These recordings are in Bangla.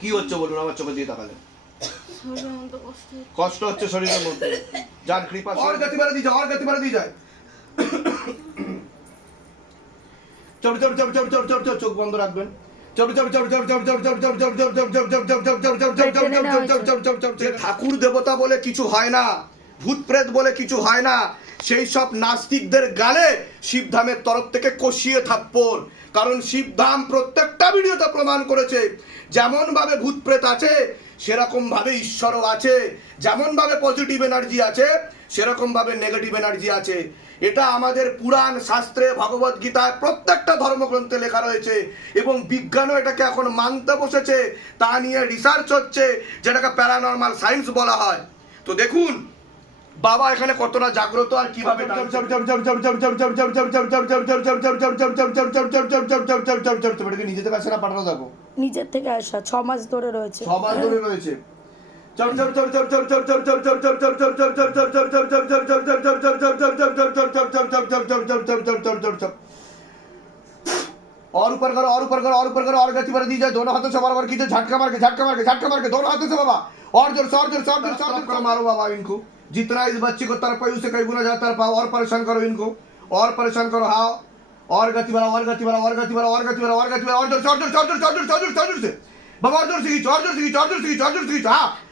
কি হচ্ছে বলুন আমার চোখে দিয়ে তাকালেন। কষ্ট হচ্ছে শরীরের মধ্যে। যার কৃপা আর গতি মারা দিয়ে যায়। আর গতি মারা দিয়ে যায় চোখ বন্ধ রাখবেন। ঠাকুর দেবতা বলে কিছু হয় না, ভূত প্রেত বলে কিছু হয় না, সেই সব নাস্তিকদের গালে শিবধামের তরফ থেকে কষিয়ে থাপ্পড়। কারণ শিবধাম প্রত্যেকটা ভিডিওতে প্রমাণ করেছে যেমন ভাবে ভূত প্রেত আছে সেরকম ভাবে ঈশ্বরও আছে যেমন ভাবে পজিটিভ এনার্জি আছে সেরকম ভাবে নেগেটিভ এনার্জি আছে। এটা আমাদের পুরাণ শাস্ত্রে ভগবত গীতায় প্রত্যেকটা ধর্মগ্রন্থে লেখা রয়েছে এবং বিজ্ঞানও এটাকে এখন মানতে বসেছে তা নিয়ে রিসার্চ হচ্ছে যেটাকে প্যারানর্মাল সায়েন্স বলা হয় তো দেখুন বাবা এখানে কতটা জাগ্রত আর কীভাবে নিজে থেকে আসে না পাঠানো দেখো নিজের থেকে আসা ছ মাস ধরে রয়েছে সবার ধরে রয়েছে और ऊपर करो और ऊपर करो और ऊपर करो और गति बढ़ दी जाए दोनों हाथों से बराबर कीजिए झटका मार के झटका मार के झटका मार के दोनों हाथों से बाबा और ज़ोर और ज़ोर और ज़ोर और ज़ोर मारो बाबा इनको जितना इस बच्चे को तरफ़ उसे कई गुना ज़्यादा तरफ़ और परेशान करो इनको और परेशान करो हाँ और गति बढ़ाओ और गति बढ़ाओ और गति बढ़ाओ और गति बढ़ाओ और गति बढ़ाओ और ज़ोर ज़ोर ज़ोर ज़ोर ज़ोर से और ज़ोर से बाबा ज़ोर से खींचो और ज़ोर से खींचो और ज़ोर से खींचो और ज़ोर से खींचो हाँ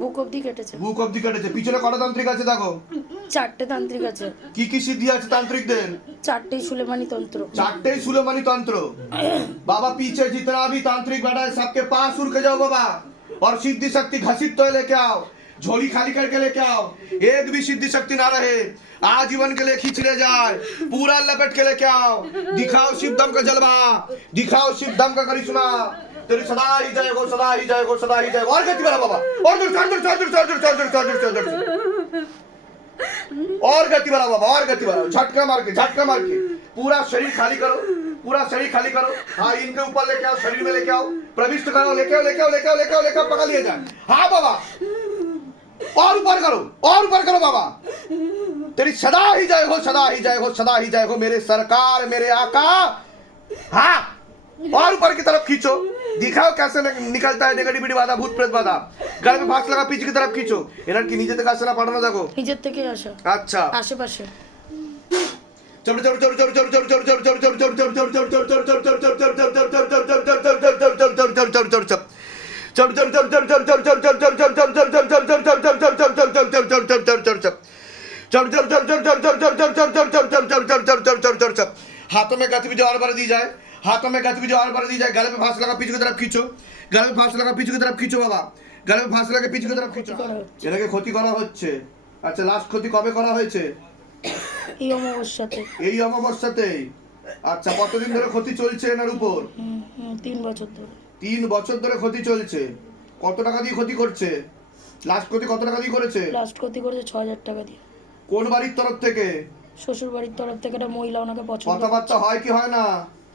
বুক অব্দি কেটেছে বুক অব্দি কেটেছে পিছনে কটা তান্ত্রিক আছে দেখো চারটে তান্ত্রিক আছে কি কি সিদ্ধি আছে তান্ত্রিকদের চারটেই সুলেমানি তন্ত্র चारटे सुलेमानी तंत्र बाबा पीछे जितना भी तांत्रिक बैठा है सबके पास उड़ के जाओ बाबा और सिद्धि शक्ति घसीट तो लेके आओ झोली खाली करके लेके आओ एक भी सिद्धि शक्ति ना रहे आजीवन के लिए खींच ले जाए पूरा लपेट के लेके आओ दिखाओ शिव दम का जलवा दिखाओ शिव दम का करिश्मा तेरी सदा ही जय हो सदा ही जय हो सदा ही जय और गति बना बाबा। और से, और ज़ोर से, और ज़ोर से, और ज़ोर से, और ज़ोर से, और गति बढ़ाओ बाबा और गति बढ़ाओ झटका मार के झटका मार के। पूरा शरीर खाली करो पूरा शरीर खाली करो। हाँ इनके ऊपर लेके आओ शरीर में लेके आओ। प्रविष्ट करो लेके आओ लेके आओ लेके आओ लेके आओ लेके आओ पकड़ लिए जाए। हाँ बाबा। और ऊपर करो और ऊपर करो बाबा। तेरी सदा ही जय हो सदा ही जय हो सदा ही जय हो मेरे सरकार मेरे आका। हाँ और ऊपर की तरफ खींचो दिखाओ कैसे नि- निकलता है नेगेटिविटी बाधा भूत प्रेत बाधा गले में फांस लगा पीछे की तरफ खींचो इन्हें की नीचे तक आसना पढ़ना देखो নিজের থেকে আসা अच्छा আশেপাশে हाथों में गतिविधि और बढ़ दी जाए हाथों में गतिविधि और बढ़ दी जाए गले में फांस लगा पीछे की तरफ खींचो गले में फांस लगा पीछे की तरफ खींचो बाबा गले में फांस लगा पीछे की तरफ खींचो করা হচ্ছে। এটাকে ক্ষতি করা হচ্ছে আচ্ছা লাস্ট ক্ষতি কবে করা হয়েছে এই অমাবস্যাতে এই অমাবস্যাতেই আচ্ছা কতদিন ধরে ক্ষতি চলছে এনার উপর হুম, হুম, তিন বছর ধরে তিন বছর ধরে ক্ষতি চলছে কত টাকা দিয়ে ক্ষতি করছে লাস্ট ক্ষতি কত টাকা দিয়ে করেছে লাস্ট ক্ষতি করেছে ছ হাজার টাকা দিয়ে কোন বাড়ির তরফ থেকে শ্বশুর বাড়ির তরফ থেকে একটা মহিলা ওনাকে পছন্দ করে। কথাবার্তা হয় কি হয় না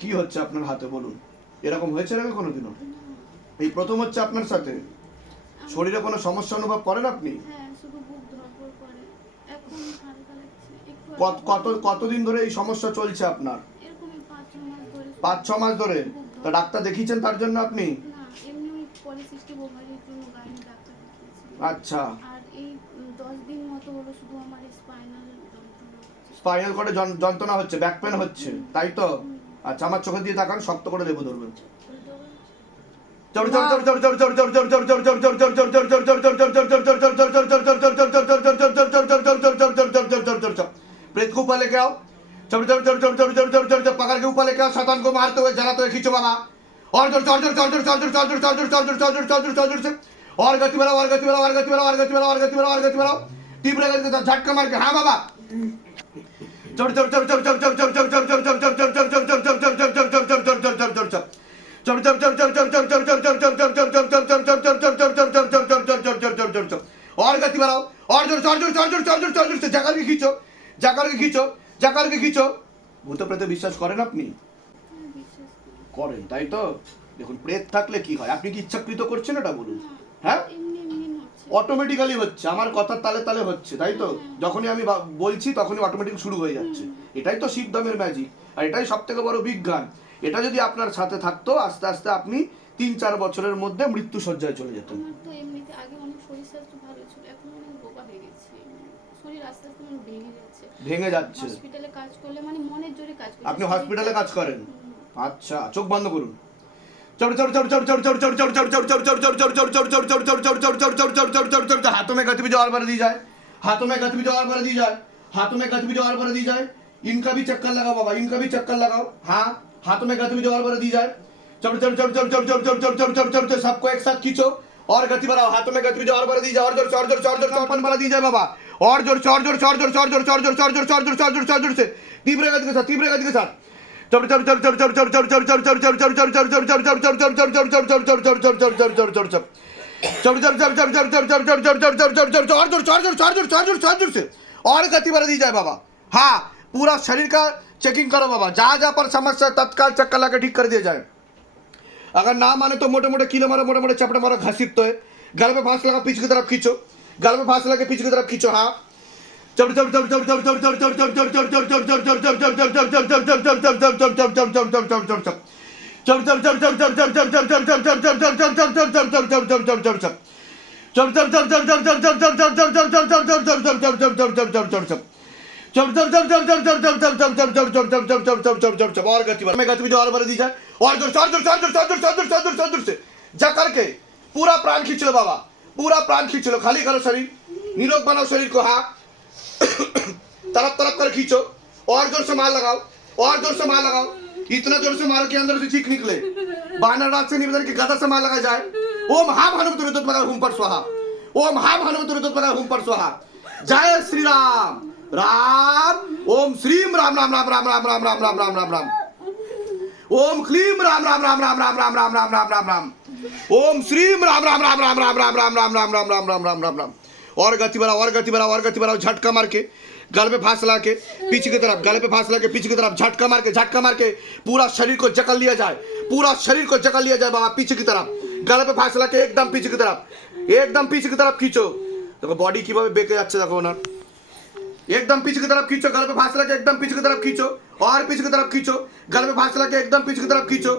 কি হচ্ছে আপনার হাতে বলুন? এরকম হয়েছে নাকি কোনোদিনও? এই প্রথম হচ্ছে আপনার সাথে? শরীরে কোনো সমস্যা অনুভব করেন আপনি? কত কতদিন ধরে এই সমস্যা চলছে আপনার? পাঁচ ছ মাস ধরে তা ডাক্তার দেখিয়েছেন তার জন্য আপনি? আচ্ছা। স্পাইনাল কর্ডে যন্ত্রণা হচ্ছে ব্যাক পেন হচ্ছে তাই তো? আচ্ছা আমার চোখে দিয়ে তাকান শক্ত করে লেবু ধরবেন प्रेत को ऊपर लेके आओ चढ़ चढ़ चढ़ चढ़ चढ़ चढ़ चढ़ चढ़ चढ़ पकड़ के ऊपर लेके आओ शैतान को मारते हुए जलाते हुए खींचो बाबा और जोर जोर जोर जोर जोर जोर जोर जोर जोर जोर जोर जोर जोर जोर जोर जोर जोर से और गति बढ़ाओ और गति बढ़ाओ और गति बढ़ाओ और गति बढ़ाओ और गति बढ़ाओ और गति बढ़ाओ तीव्र गति के साथ झटका मार के हाँ बाबा और गति बढ़ाओ और जोर চর जोर চর जोर চর जोर চর जोर से जाकर के खींचो जाकर के खींचो जाकर के खींचो ভূত প্রেত বিশ্বাস করেন আপনি করেন তাই তো দেখুন প্রেত থাকলে কি হয় আপনি কি ইচ্ছাকৃত করছেন এটা বলুন হ্যাঁ অটোমেটিক্যালি হচ্ছে আমার কথার তালে তালে হচ্ছে তাই তো? যখনই আমি বলছি তখনই অটোমেটিক শুরু হয়ে যাচ্ছে। এটাই তো শিবধামের ম্যাজিক আর এটাই সব থেকে বড় বিজ্ঞান। এটা যদি আপনার সাথে থাকতো আস্তে আস্তে আপনি তিন চার বছরের মধ্যে মৃত্যু সজ্জায় চলে যেতেন। আমার তো এমনিতে আগে অনেক শরীর স্বাস্থ্য ভালো ছিল এখন অনেক রোগা গেছে। শরীর আস্তে আস্তে আমার ভেঙে যাচ্ছে। মানে আপনি হসপিটালে কাজ করেন? আচ্ছা চোখ বন্ধ করুন। हाथों में गति भी ज़ोर भर दी जाए हाथों में गति भी ज़ोर भर दी जाए हाथों में गति भी ज़ोर भर दी जाए इनका भी चक्कर लगाओ बाबा इनका भी चक्कर लगाओ हाँ हाथों में गति भी ज़ोर भर दी जाए चढ़ चढ़ चढ़ चढ़ चढ़ चढ़ चढ़ चढ़ चढ़ चढ़ सबको एक साथ खींचो और गति बढ़ाओ हाथों में गति भी ज़ोर भर दी जाए और ज़ोर ज़ोर ज़ोर ज़ोर ज़ोर ज़ोर बढ़ा दी जाए बाबा और ज़ोर ज़ोर ज़ोर ज़ोर ज़ोर ज़ोर ज़ोर ज़ोर ज़ोर ज़ोर ज़ोर ज़ोर ज़ोर ज़ोर ज़ोर ज़ोर से तीव्र गति के साथ तीव्र गति के साथ और गति बढ़ दी जाए बाबा हाँ पूरा शरीर का चेकिंग करो बाबा जहाँ जहाँ पर समस्या तत्काल चक्कर लगा ठीक कर दिया जाए अगर ना माने तो मोटे मोटे किलो मारो मोटे मोटे चपटे मारो घसीट तो है गल में फांस लगा पीछे की तरफ़ खींचो गल में फांस लगा पीछे की तरफ़ खींचो हाँ और गति गति जो और दी जाए और से पूरा प्राण खींच लो बाबा पूरा प्राण खींच लो खाली करो शरीर निरोग बनाओ शरीर को हाँ तरफ़ तरफ़ कर खींचो और ज़ोर से मार लगाओ और ज़ोर से मार लगाओ इतना ज़ोर से मारो कि अंदर से चीख निकले बानर रात से निवेदन की गदा से मार लगा जाए ओम हा भानुमति रुद्र मगा हुम पर स्वाहा ओम हा भानुमति रुद्र मगा हुम पर स्वाहा जय श्री राम राम ओम श्रीम राम राम राम राम राम राम राम राम राम राम राम ओम क्लीम राम राम राम राम राम राम राम राम राम राम राम ओम श्रीम राम राम राम राम राम राम राम राम राम राम राम राम राम राम राम और गति बढ़ाओ और गति बढ़ाओ और गति बढ़ाओ झटका मार के गल पे फांस ला के पीछे की तरफ गल पे फांस ला के पीछे की तरफ झटका मार के झटका मार के पूरा शरीर को जकड़ लिया जाए पूरा शरीर को जकड़ लिया जाए बाबा पीछे की तरफ गल पे फांस ला के एकदम पीछे की तरफ एकदम पीछे की तरफ खींचो देखो बॉडी কিভাবে বেঁকে যাচ্ছে দেখো না एकदम पीछे की तरफ खींचो गल पे फांस लगा के एकदम पीछे की तरफ खींचो और पीछे की तरफ खींचो गल पे फांस लगा के एकदम पीछे की तरफ खींचो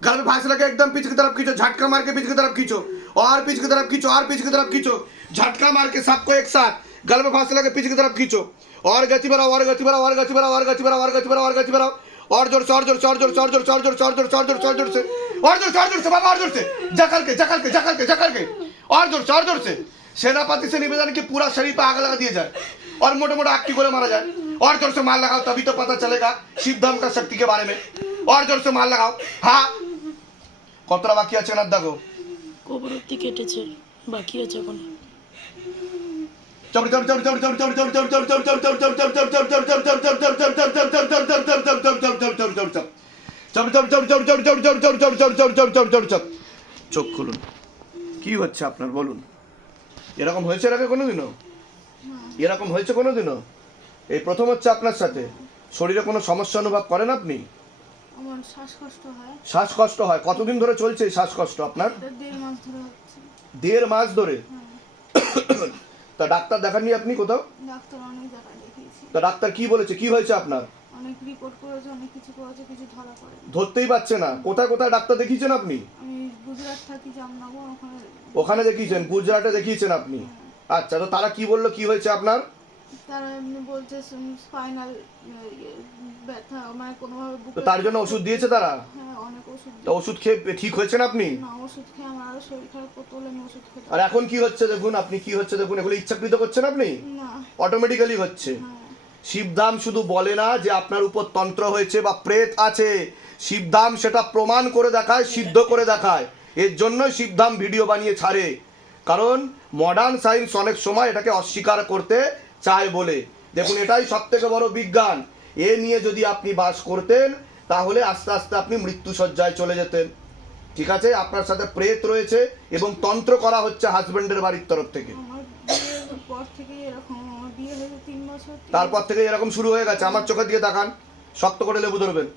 गल पे फांस लगा के एकदम पीछे की तरफ खींचो झटका मार के पीछे की तरफ खींचो और पीछे की तरफ खींचो और पीछे की तरफ खींचो झटका मार के सबको एक साथ गल पे फांस लगा के पीछे की तरफ खींचो और गति बढ़ाओ और गति बढ़ाओ और गति बढ़ाओ और गति बढ़ाओ और गति बढ़ाओ और गति बढ़ाओ और जोर से और जोर से और जोर से और जोर से और जोर से और जोर से और जोर से और जोर से और जोर से और जोर से बाबा और जोर से जकड़ के जकड़ के जकड़ के जकड़ के और जोर से और जोर से सेनापति से निवेदन कि पूरा शरीर पे आग लगा दिया जाए और मोटे मोटे आग की गोले मारा जाए और जोर से मार लगाओ तभी तो पता चलेगा शिव धर्म का शक्ति के बारे में और जोर से मार लगाओ हाँ কতটা বাকি আছে না দেখো কবরত্তি কেটেছে, বাকি আছে এখন। চোখ খুলুন। কি হচ্ছে আপনার? বলুন। এরকম হয়েছে এর আগে কোনোদিনও? এরকম হয়েছে কোনোদিনও? এই প্রথম হচ্ছে আপনার সাথে। শরীরে কোনো সমস্যা অনুভব করেন আপনি? আমার শ্বাসকষ্ট হয়। শ্বাসকষ্ট হয়। কতদিন ধরে চলছে এই শ্বাসকষ্ট আপনার? দেড় মাস ধরে হচ্ছে। দেড় মাস ধরে? হ্যাঁ। তা ডাক্তার দেখাননি আপনি কোথাও? ডাক্তার অনেক জায়গায় দেখিয়েছি। তা ডাক্তার কি বলেছে? কি হয়েছে আপনার? অনেক রিপোর্ট করেছে অনেক কিছু করেছে কিছু ধরা পড়ে ধরতেই পারছে না। কোথায় কোথায় ডাক্তার দেখিয়েছেন আপনি? আমি গুজরাট থাকি জামনগর ওখানে ওখানে দেখিয়েছেন? গুজরাটে দেখিয়েছেন আপনি? আচ্ছা তো তারা কি বলল? কি হয়েছে আপনার? তারা এমনি বলছে স্পাইনাল ব্যথা মানে কোনোভাবে তো বুকে তার জন্য ওষুধ দিয়েছে তারা? হ্যাঁ অনেক ওষুধ তা ওষুধ খেয়ে ঠিক হয়েছেন আপনি? না ওষুধ খেয়ে আমার আরও শরীর খারাপ করতে হলে আমি ওষুধ খেতে আর এখন কি হচ্ছে দেখুন আপনি কি হচ্ছে দেখুন এগুলো ইচ্ছাকৃত করছেন আপনি? না। অটোমেটিক্যালি হচ্ছে। হ্যাঁ। শিবধাম শুধু বলে না যে আপনার উপর তন্ত্র হয়েছে বা প্রেত আছে শিবধাম সেটা প্রমাণ করে দেখায় সিদ্ধ করে দেখায়। এর জন্যই শিবধাম ভিডিও বানিয়ে ছাড়ে। কারণ মডার্ন সায়েন্স অনেক সময় এটাকে অস্বীকার করতে চায় বলে। দেখুন এটাই সব থেকে বড় বিজ্ঞান। এ নিয়ে যদি আপনি বাস করতেন তাহলে আস্তে আস্তে আপনি মৃত্যুসজ্জায় চলে যেতেন ঠিক আছে আপনার সাথে প্রেত রয়েছে এবং তন্ত্র করা হচ্ছে হাজবেন্ডের বাড়ির তরফ থেকে তারপর থেকে এরকম শুরু হয়ে গেছে আমার চোখের দিকে তাকান শক্ত করে লেবু ধরবেন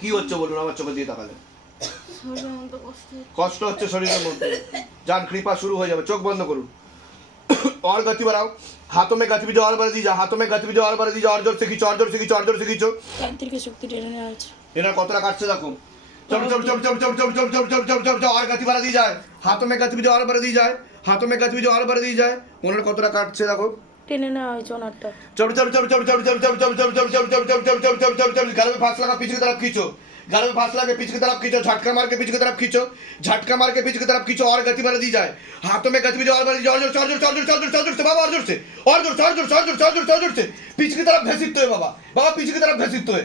কি হচ্ছে বলুন আমার চোখে দিয়ে তাকালে শরীরের মধ্যে কষ্ট হচ্ছে। কষ্ট হচ্ছে শরীরের মধ্যে যান কৃপা শুরু হয়ে যাবে চোখ বন্ধ করুন और गति बढ़ाओ हाथों में गतिविधि और बढ़ दीजिए हाथों में गतिविधि और बढ़ दीजिए और जोर से खींचो और जोर से खींचो और जोर से खींचो তান্ত্রিকের শক্তি টেনে নেওয়া হয়েছে এনার কতটা কাটছে দেখো चप चप चप चप चप चप चप चप चप चप चप चप और गति बढ़ा दी जाए हाथों में गतिविधि और बढ़ दी जाए हाथों में गतिविधि और बढ़ दी जाए ওনার কতটা কাটছে দেখো টেনে নেওয়া হয়েছে ওনারটা चप चप चप चप चप चप चप चप चप चप चप चप चप चप चप चप चप गले में फांस लगा पीछे की तरफ खींचो गले में फांस लगा पीछे की तरफ खींचो झटका मार के पीछे की तरफ खींचो झटका मार के पीछे की तरफ खींचो और गति बढ़ा दी जाए हाथों में गतिविधि और बढ़ दी जाए और जोर से और जोर से और जोर से और जोर से और जोर से बाबा और जोर से और जोर से और जोर से और जोर से और जोर से और जोर से पीछे की तरफ घसीटते हुए बाबा बाबा पीछे की तरफ घसीटते हुए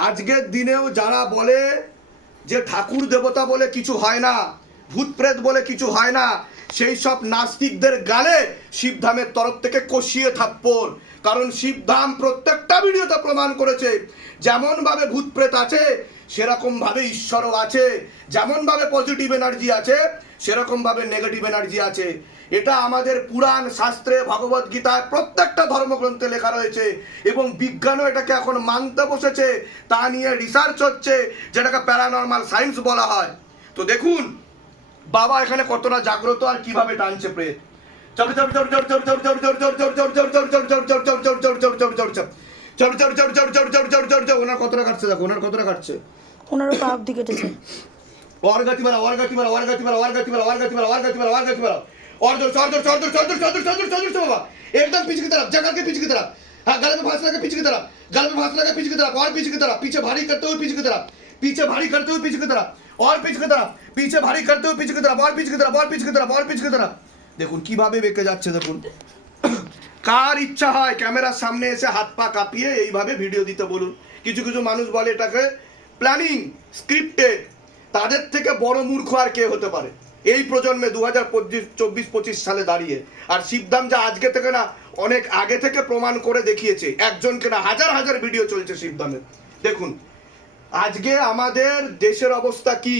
আজকের দিনেও যারা বলে যে ঠাকুর দেবতা বলে কিছু হয় না ভূত প্রেত বলে কিছু হয় না সেই সব নাস্তিকদের গালে শিবধামের তরফ থেকে কষিয়ে থাপ্পড় কারণ শিবধাম প্রত্যেকটা ভিডিওতে প্রমাণ করেছে যেমন ভাবে ভূত প্রেত আছে সেরকম ভাবে ঈশ্বরও আছে যেমন ভাবে পজিটিভ এনার্জি আছে সেরকম ভাবে নেগেটিভ এনার্জি আছে এটা আমাদের পুরাণ শাস্ত্রে ভগবত গীতায় প্রত্যেকটা ধর্মগ্রন্থে লেখা রয়েছে এবং বিজ্ঞানও এটাকে এখন মানতে বসেছে তা নিয়ে রিসার্চ হচ্ছে যেটাকে প্যারানর্মাল সায়েন্স বলা হয় তো দেখুন বাবা এখানে কতটা জাগ্রত আর কীভাবে টানছে প্রেত ওনার কতটা কাটছে দেখো ওনার কতটা কাটছে ওনার পা অব্দি কেটেছে ওয়ার গাতি মারা ওয়ার গাতি মারা ওয়ার গাতি মারা ওয়ার গাতি মারা ওয়ার গাতি মারা ওয়ার গাতি মারা ওয়ার গাতি মারা और जोर से और जोर से और जोर से और जोर से और जोर से और जोर से और जोर से बाबा एकदम पीछे की तरफ जगह के पीछे की तरफ हाँ गले में फांस लगा पीछे की तरफ गले में फांस लगा पीछे की तरफ और पीछे की तरफ पीछे भारी करते हुए पीछे की तरफ पीछे भारी करते हुए पीछे की तरफ और पीछे की तरफ पीछे भारी करते हुए पीछे की तरफ और पीछे की तरफ और पीछे की तरफ और पीछे की तरफ দেখুন কিভাবে বেঁকে যাচ্ছে দেখুন কার ইচ্ছা হয় ক্যামেরার সামনে এসে হাত পা কাঁপিয়ে এইভাবে ভিডিও দিতে বলুন কিছু কিছু মানুষ বলে এটাকে প্ল্যানিং স্ক্রিপ্টেড তাদের থেকে বড় মূর্খ আর কে হতে পারে এই প্রজন্মে দু হাজার চব্বিশ, পঁচিশ সালে দাঁড়িয়ে। আর শিবধাম যা আজকে থেকে না, অনেক আগে থেকে প্রমাণ করে দেখিয়েছে। একজনকে না, হাজার হাজার ভিডিও চলছে শিবধামের দেখুন, আজকে আমাদের দেশের অবস্থা কি?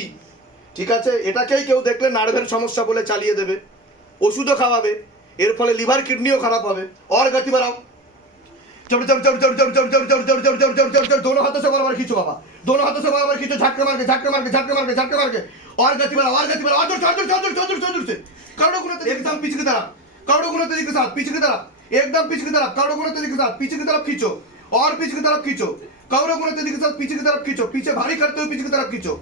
ঠিক আছে? এটাকেই কেউ দেখলে নার্ভের সমস্যা বলে চালিয়ে দেবে। ওষুধও খাওয়াবে। এর ফলে লিভার, কিডনিও খারাপ হবে। অর গাতি বাড়াও। चढ़ चढ़ चढ़ चढ़ चढ़ चढ़ चढ़ चढ़ चढ़ चढ़ चढ़ चढ़ चढ़ दोनों हाथों से बराबर खींचो बाबा दोनों हाथों से बराबर खींचो झटके मार के झटके मार के झटके मार के झटके मार के और गति बढ़ाओ और गति बढ़ाओ और जोर से और जोर से और जोर से और जोर से और जोर से करोड़ों गुना एकदम पीछे की तरफ करोड़ों गुना तेजी के साथ पीछे की तरफ एकदम पीछे की तरफ करोड़ों गुना तेजी के साथ पीछे की तरफ खींचो और पीछे की तरफ खींचो करोड़ों गुना तेजी के साथ पीछे की तरफ खींचो पीछे भारी करते हुए पीछे की तरफ खींचो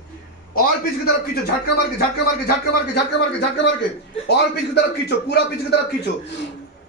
और पीछे की तरफ खींचो झटका मार के झटका मार के झटका मार के झटका मार के झटका मार के और पीछे की तरफ खींचो पूरा पीछे की तरफ खींचो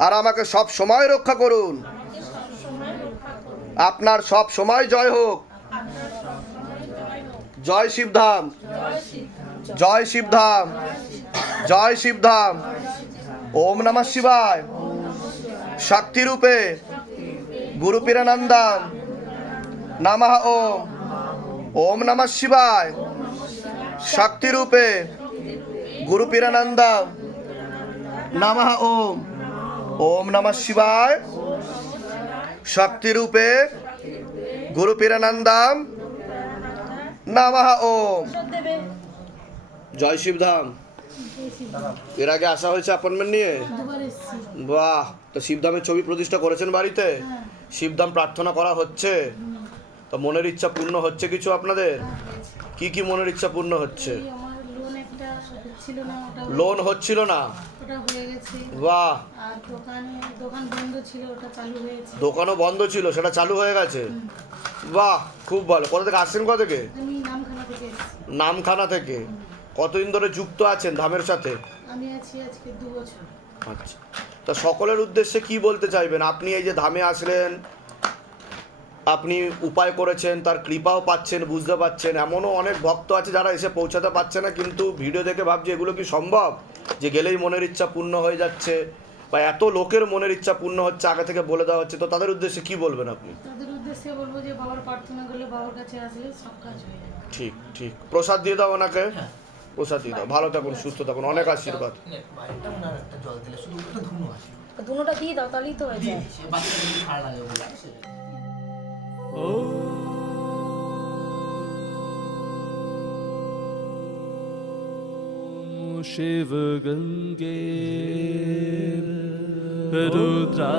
আর আমাকে সব সময় রক্ষা করুন। আপনার সব সময় জয় হোক। জয় শিবধাম। জয় শিবধাম। জয় শিবধাম। ওম নমঃ শিবায়। শক্তি রূপে গুরু পীরানন্দম নমঃ ওম। ওম নমঃ শিবায়। শক্তি রূপে গুরু পীরানন্দম নমঃ ওম। ওম নমঃ শিবায়। শক্তি রূপে গুরু পীরানন্দম নমঃ ওম। জয় শিবধাম। এর আগে আসা হয়েছে অ্যাপয়েন্টমেন্ট নিয়ে? বাহ তো শিবধামের ছবি প্রতিষ্ঠা করেছেন বাড়িতে? শিবধাম প্রার্থনা করা হচ্ছে? তো মনের ইচ্ছা পূর্ণ হচ্ছে কিছু আপনাদের? কি কি মনের ইচ্ছা পূর্ণ হচ্ছে? লোন হচ্ছিল না? ওটা হয়ে গেছে? বাহ। আর দোকানে দোকান বন্ধ ছিল ওটা চালু হয়েছে। দোকানও বন্ধ ছিল সেটা চালু হয়ে গেছে? বাহ খুব ভালো। কোথা থেকে আসছেন কোথা থেকে? আমি নামখানা থেকে নামখানা থেকে? কতদিন ধরে যুক্ত আছেন ধামের সাথে? আমি আছি আজকে দু বছর। আচ্ছা। তা সকলের উদ্দেশ্যে কি বলতে চাইবেন? আপনি এই যে ধামে আসলেন আপনি উপায় করেছেন তার কৃপাও পাচ্ছেন বুঝতে পাচ্ছেন। এমনও অনেক ভক্ত আছে যারা এসে পৌঁছাতে পারছে না কিন্তু ভিডিও দেখে ভাবছে এগুলো কি সম্ভব? যে গেলেই মনের ইচ্ছা পূর্ণ হয়ে যাচ্ছে বা এত লোকের মনের ইচ্ছা পূর্ণ হচ্ছে আগে থেকে বলে দেওয়া হচ্ছে তো তাদের উদ্দেশ্যে কি বলবেন আপনি? তাদের উদ্দেশ্যে বলব যে বাবার প্রার্থনা করলে বাবার কাছে আসলে সব কাজ হয়ে যাবে ঠিক ঠিক। প্রসাদ দিয়ে দাও ওনাকে। প্রসাদ দিয়ে দাও। ভালো থাকুন সুস্থ থাকুন। অনেক আশীর্বাদ। দিয়ে দাও তাহলেই তো হয়ে যায়। शिव गंगे रुद्रा